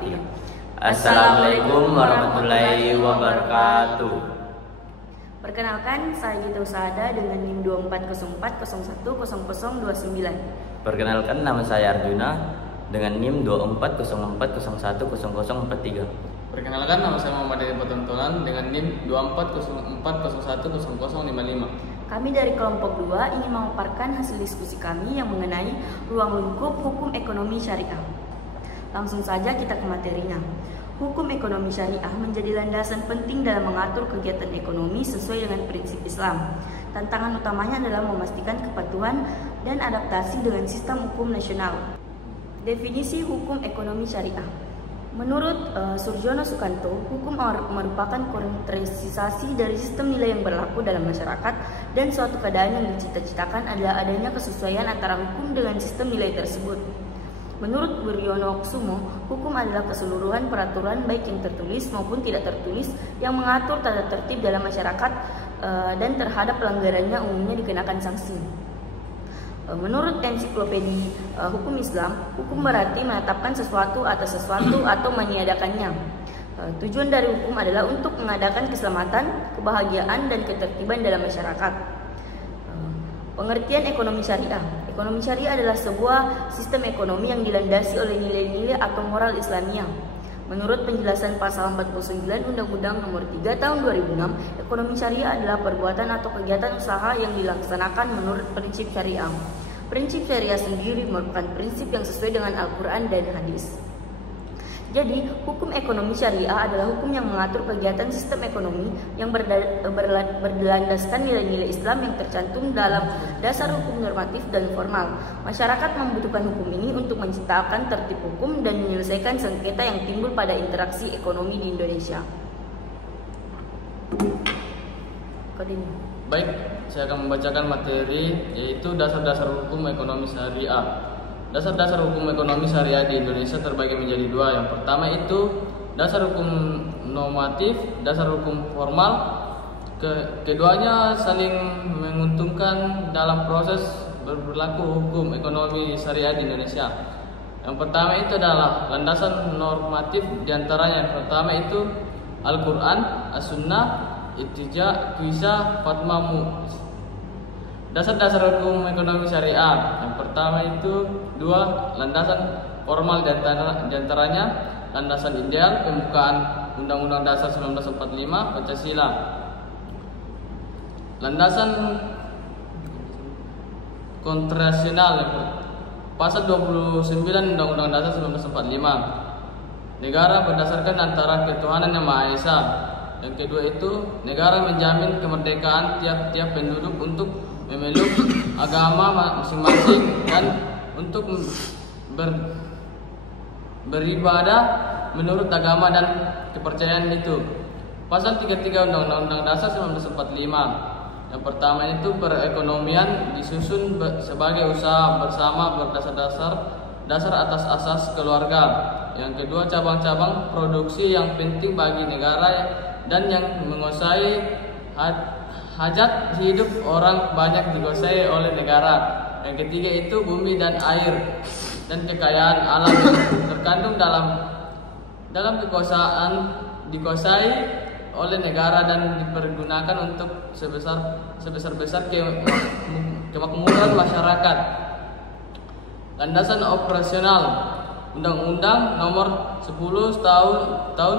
wabarakatuh. Assalamualaikum warahmatullahi wabarakatuh. Perkenalkan, saya Gita Usada dengan NIM 2404010029. Perkenalkan, nama saya Arjuna dengan NIM 2404010043. Perkenalkan, nama saya Muhammad Edi Potontolan dengan NIM 2404010055. Kami dari kelompok 2 ingin memaparkan hasil diskusi kami yang mengenai ruang lingkup hukum ekonomi syariah. Langsung saja kita ke materinya. Hukum ekonomi syariah menjadi landasan penting dalam mengatur kegiatan ekonomi sesuai dengan prinsip Islam. Tantangan utamanya adalah memastikan kepatuhan dan adaptasi dengan sistem hukum nasional. Definisi hukum ekonomi syariah. Menurut Surjono Sukanto, hukum merupakan konkretisasi dari sistem nilai yang berlaku dalam masyarakat dan suatu keadaan yang dicita-citakan adalah adanya kesesuaian antara hukum dengan sistem nilai tersebut. Menurut Wiryono Kusumo, hukum adalah keseluruhan peraturan baik yang tertulis maupun tidak tertulis yang mengatur tata tertib dalam masyarakat dan terhadap pelanggarannya umumnya dikenakan sanksi. Menurut ensiklopedi hukum Islam, hukum berarti menetapkan sesuatu atas sesuatu atau meniadakannya. Tujuan dari hukum adalah untuk mengadakan keselamatan, kebahagiaan, dan ketertiban dalam masyarakat. Pengertian ekonomi syariah. Ekonomi syariah adalah sebuah sistem ekonomi yang dilandasi oleh nilai-nilai atau moral Islamiyah. Menurut penjelasan pasal 49 Undang-Undang Nomor 3 Tahun 2006, ekonomi syariah adalah perbuatan atau kegiatan usaha yang dilaksanakan menurut prinsip syariah. Prinsip syariah sendiri merupakan prinsip yang sesuai dengan Al-Quran dan hadis. Jadi, hukum ekonomi syariah adalah hukum yang mengatur kegiatan sistem ekonomi yang berlandaskan nilai-nilai Islam yang tercantum dalam dasar hukum normatif dan formal. Masyarakat membutuhkan hukum ini untuk menciptakan tertib hukum dan menyelesaikan sengketa yang timbul pada interaksi ekonomi di Indonesia. Baik, saya akan membacakan materi yaitu dasar-dasar hukum ekonomi syariah. Dasar-dasar hukum ekonomi syariah di Indonesia terbagi menjadi dua. Yang pertama itu dasar hukum normatif, dasar hukum formal. Keduanya saling menguntungkan dalam proses berlaku hukum ekonomi syariah di Indonesia. Yang pertama itu adalah landasan normatif, diantaranya yang pertama itu Al-Quran, As-Sunnah, Ittija, Kisah, Fatmamu. Dasar-dasar hukum ekonomi syariah. Yang pertama itu dua, landasan formal diantaranya landasan ideal pembukaan Undang-Undang Dasar 1945 Pancasila. Landasan konstitusional pasal 29 Undang-Undang Dasar 1945. Negara berdasarkan antara ketuhanan yang Maha Esa. Yang kedua itu negara menjamin kemerdekaan tiap-tiap penduduk untuk memeluk agama masing-masing dan untuk beribadah menurut agama dan kepercayaan itu. Pasal 33 Undang-Undang Dasar 1945. Yang pertama itu perekonomian disusun sebagai usaha bersama berdasar atas asas keluarga. Yang kedua cabang-cabang produksi yang penting bagi negara dan yang menguasai hajat hidup orang banyak dikuasai oleh negara. Yang ketiga itu bumi dan air dan kekayaan alam yang terkandung dalam dikuasai oleh negara dan dipergunakan untuk sebesar-besar kemakmuran masyarakat. Landasan operasional Undang-Undang Nomor 10 Tahun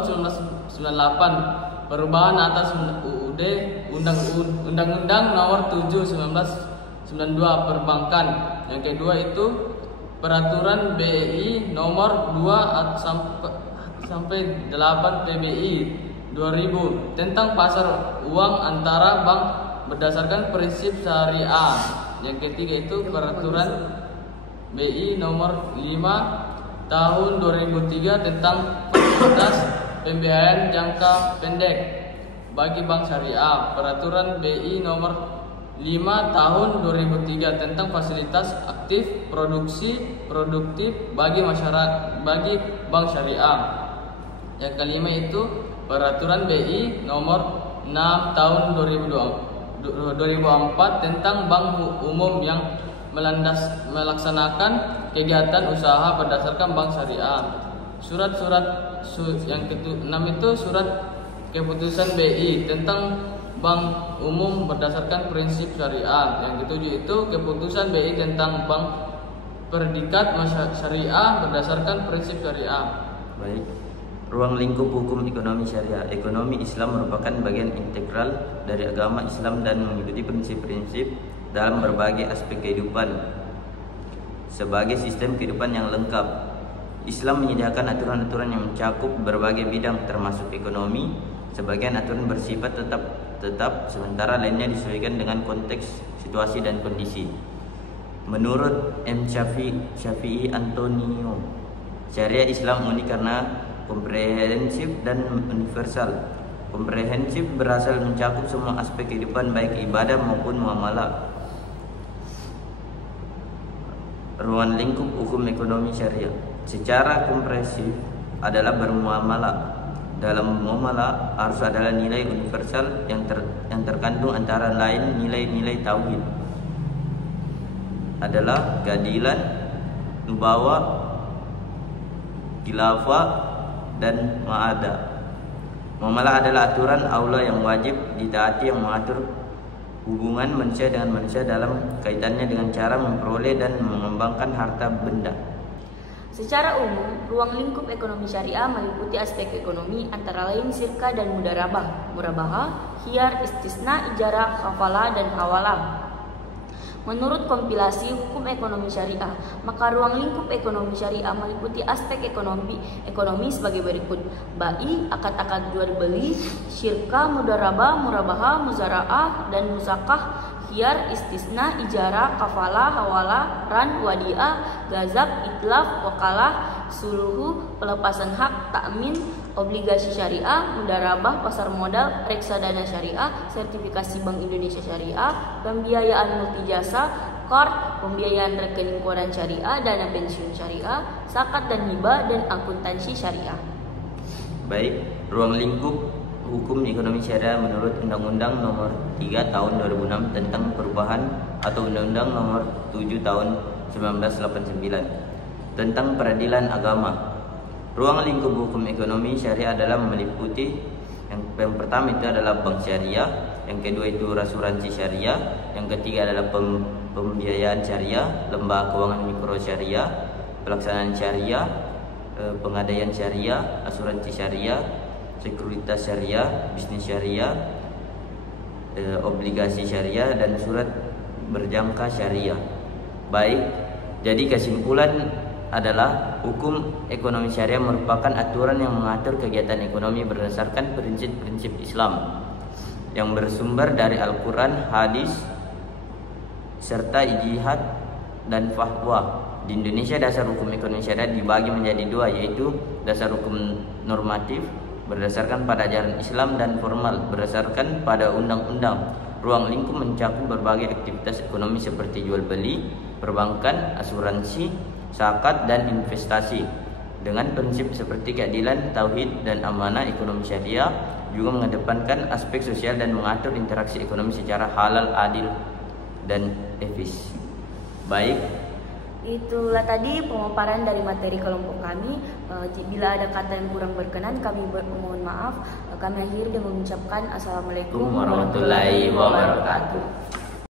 1998 perubahan atas UUD Undang-Undang Nomor 7 1992 Perbankan. Yang kedua itu Peraturan BI Nomor 2 sampai 8 PBI 2000 tentang pasar uang antara bank berdasarkan prinsip syariah. Yang ketiga itu Peraturan BI Nomor 5 Tahun 2003 tentang fasilitas pembiayaan jangka pendek bagi bank syariah. Peraturan BI Nomor 5 Tahun 2003 tentang fasilitas aktif produktif bagi masyarakat bagi bank syariah. Yang kelima itu Peraturan BI Nomor 6 Tahun 2004 tentang bank umum yang melaksanakan kegiatan usaha berdasarkan bank syariah. Yang ke-6 itu surat keputusan BI tentang bank umum berdasarkan prinsip syariah. Yang ke-7 itu keputusan BI tentang bank predikat syariah berdasarkan prinsip syariah. Baik. Ruang lingkup hukum ekonomi syariah. Ekonomi Islam merupakan bagian integral dari agama Islam dan mengikuti prinsip-prinsip dalam berbagai aspek kehidupan sebagai sistem kehidupan yang lengkap. Islam menyediakan aturan-aturan yang mencakup berbagai bidang termasuk ekonomi. Sebagian aturan bersifat tetap sementara lainnya disesuaikan dengan konteks, situasi dan kondisi. Menurut M. Syafi'i Antonio, syariat Islam unik karena komprehensif dan universal. Komprehensif berasal mencakup semua aspek kehidupan baik ibadah maupun muamalah. Ruang lingkup hukum ekonomi syariah secara komprehensif adalah bermuamalah. Dalam muamalah harus adalah nilai universal yang terkandung antara lain nilai-nilai tauhid adalah keadilan, nubuwah, khilafah dan ma'adah. Muamalah adalah aturan Allah yang wajib ditaati yang mengatur hubungan manusia dengan manusia dalam kaitannya dengan cara memperoleh dan mengembangkan harta benda. Secara umum, ruang lingkup ekonomi syariah meliputi aspek ekonomi antara lain syirka dan mudharabah, murabahah, khiyar, istisna, ijarah, kafalah, dan hawalah. Menurut kompilasi hukum ekonomi syariah, maka ruang lingkup ekonomi syariah meliputi aspek ekonomi sebagai berikut: bai, akad-akad jual beli, syirka, mudharabah, murabahah, muzara'ah, dan musakah, khiyar, istisna, ijarah, kafalah, hawalah, ran, wadiah, gazab, itlaf, wakalah, suluhu, pelepasan hak, takmin, obligasi syariah, mudharabah, pasar modal, reksadana syariah, sertifikasi Bank Indonesia syariah, pembiayaan multijasa, qard, pembiayaan rekening koran syariah, dana pensiun syariah, zakat dan hibah, dan akuntansi syariah. Baik, ruang lingkup hukum ekonomi syariah menurut Undang-Undang Nomor 3 Tahun 2006 tentang perubahan atau Undang-Undang Nomor 7 Tahun 1989 tentang peradilan agama. Ruang lingkup hukum ekonomi syariah adalah meliputi yang pertama itu adalah bank syariah, yang kedua itu asuransi syariah, yang ketiga adalah pembiayaan syariah, lembaga keuangan mikro syariah, pelaksanaan syariah, pengadaian syariah, asuransi syariah, sekuritas syariah, bisnis syariah, obligasi syariah, dan surat berjangka syariah. Baik, jadi kesimpulan adalah hukum ekonomi syariah merupakan aturan yang mengatur kegiatan ekonomi berdasarkan prinsip-prinsip Islam yang bersumber dari Al-Quran, hadis, serta ijtihad dan fatwa. Di Indonesia dasar hukum ekonomi syariah dibagi menjadi dua, yaitu dasar hukum normatif berdasarkan pada ajaran Islam dan formal berdasarkan pada undang-undang. Ruang lingkup mencakup berbagai aktivitas ekonomi seperti jual beli, perbankan, asuransi, zakat, dan investasi. Dengan prinsip seperti keadilan, tauhid, dan amanah, ekonomi syariah juga mengedepankan aspek sosial dan mengatur interaksi ekonomi secara halal, adil, dan efisien. Baik, itulah tadi pemaparan dari materi kelompok kami. Bila ada kata yang kurang berkenan, kami mohon maaf. Kami akhiri dengan mengucapkan Assalamualaikum warahmatullahi wabarakatuh.